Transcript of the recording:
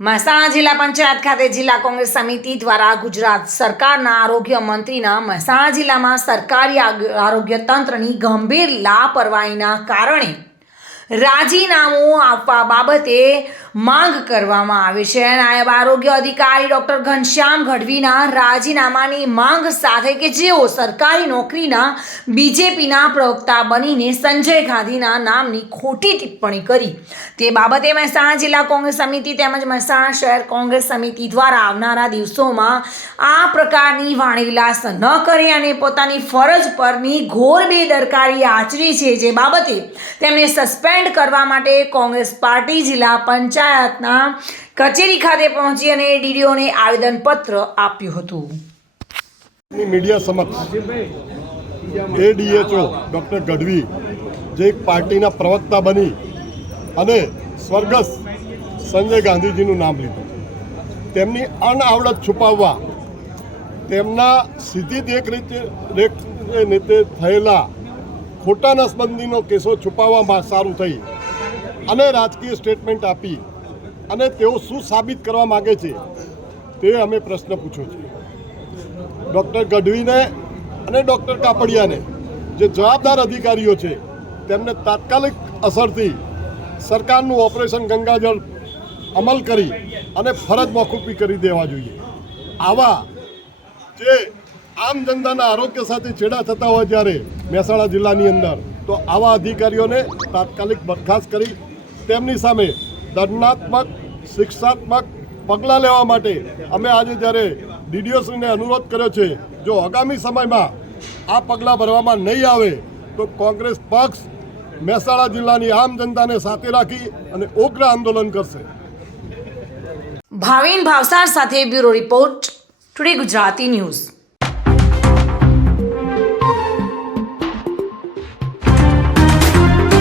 મહેસાણા જિલ્લા પંચાયત ખાતે જિલ્લા કોંગ્રેસ સમિતિ દ્વારા ગુજરાત સરકારના આરોગ્ય મંત્રીના મહેસાણા જિલ્લામાં સરકારી આરોગ્ય તંત્રની ગંભીર લાપરવાહીના કારણે રાજીનામું આપવા બાબતે માંગ કરવામાં આવી છે। નાયબ આરોગ્ય અધિકારી ડોક્ટર ઘનશ્યામ ગઢવીના રાજીનામાની માંગ સાથે કે જેઓ સરકારી નોકરીના બીજેપીના પ્રવક્તા બનીને સંજય ગાંધીના નામની ખોટી ટિપ્પણી કરી તે બાબતે મહેસાણા જિલ્લા કોંગ્રેસ સમિતિ તેમજ મહેસાણા શહેર કોંગ્રેસ સમિતિ દ્વારા આવનારા દિવસોમાં આ પ્રકારની વાણીવિલાસ ન કરે અને પોતાની ફરજ પરની ઘોર બેદરકારી આચરી છે, જે બાબતે તેમને સસ્પેન્ડ કરવા માટે કોંગ્રેસ પાર્ટી જિલ્લા પંચાયતના કચેરી ખાતે પહોંચી અને ડીડીઓને આવેદનપત્ર આપ્યું હતું। મીડિયા સમક્ષ એડીએચઓ ડૉક્ટર ગઢવી જે એક પાર્ટીના પ્રવક્તા બની અને સ્વર્ગસ્થ સંજય ગાંધીજીનું નામ લીધું, તેમની અણઆવડત છુપાવવા, તેમના સીધી રીતે થયેલા ખોટા નસબંધીનો કેસો છુપાવવામાં સારું થઈ અને રાજકીય સ્ટેટમેન્ટ આપી અને તેઓ શું સાબિત કરવા માગે છે તે અમે પ્રશ્ન પૂછ્યો છે। ડૉક્ટર ગઢવીને અને ડૉક્ટર કાપડિયાને જે જવાબદાર અધિકારીઓ છે તેમને તાત્કાલિક અસરથી સરકારનું ઓપરેશન ગંગાજળ અમલ કરી અને ફરજ મોકૂફી કરી દેવા જોઈએ। આવા જે આમ જનતાના આરોગ્ય સાથે છેડા થતા હોય જ્યારે મહેસાણા જિલ્લાની અંદર, તો આવા અધિકારીઓને તાત્કાલિક બરખાસ્ત કરી તેમની સામે દંડાત્મક શિક્ષાત્મક પગલાં લેવા માટે અમે આજે જ્યારે ડીડીઓશ્રીને અનુરોધ કર્યો છે। જો આગામી સમયમાં આ પગલાં ભરવામાં નહીં આવે તો કોંગ્રેસ પક્ષ મહેસાણા જિલ્લાની આમ જનતાને સાથે રાખી અને ઉગ્ર આંદોલન કરશે। ભાવિન ભાવસાર સાથે bureau report, today Gujarati news.